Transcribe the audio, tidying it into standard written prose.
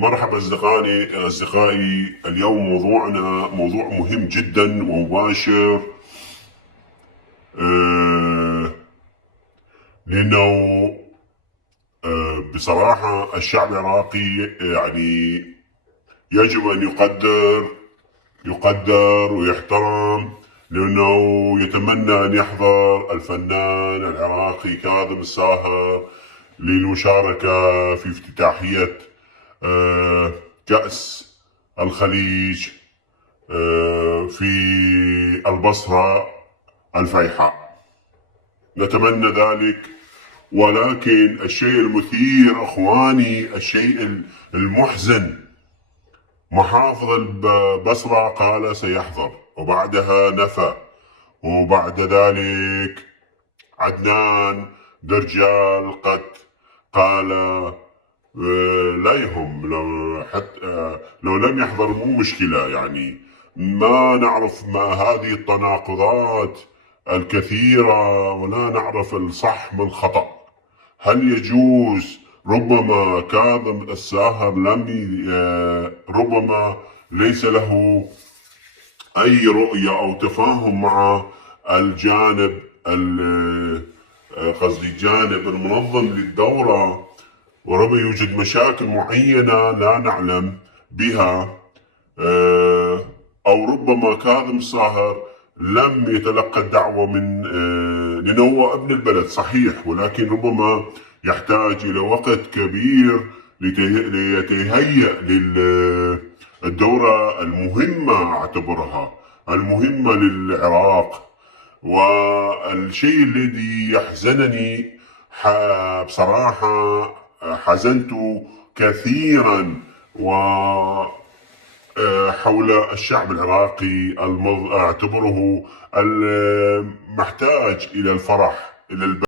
مرحبا أصدقائي، اليوم موضوعنا موضوع مهم جدا ومباشر. آه، لأنه بصراحة الشعب العراقي يعني يجب أن يقدر ويحترم، لأنه يتمنى أن يحضر الفنان العراقي كاظم الساهر للمشاركة في افتتاحية كأس الخليج في البصرة الفيحاء. نتمنى ذلك، ولكن الشيء المثير اخواني، الشيء المحزن، محافظ البصرة قال سيحضر وبعدها نفى، وبعد ذلك عدنان درجال قد قال لا يهم، لو حتى لو لم يحضر مو مشكلة. يعني ما نعرف ما هذه التناقضات الكثيرة، ولا نعرف الصح من الخطأ. هل يجوز؟ ربما كاظم الساهر ربما ليس له أي رؤية أو تفاهم مع الجانب قصدي الجانب المنظم للدورة، وربما يوجد مشاكل معينة لا نعلم بها. أو ربما كاظم الساهر لم يتلقى الدعوة من لأنه هو ابن البلد صحيح، ولكن ربما يحتاج إلى وقت كبير ليتهيأ للدورة المهمة، أعتبرها المهمة للعراق. والشيء الذي يحزنني بصراحة، حزنت كثيرا حول الشعب العراقي أعتبره المحتاج إلى الفرح، إلى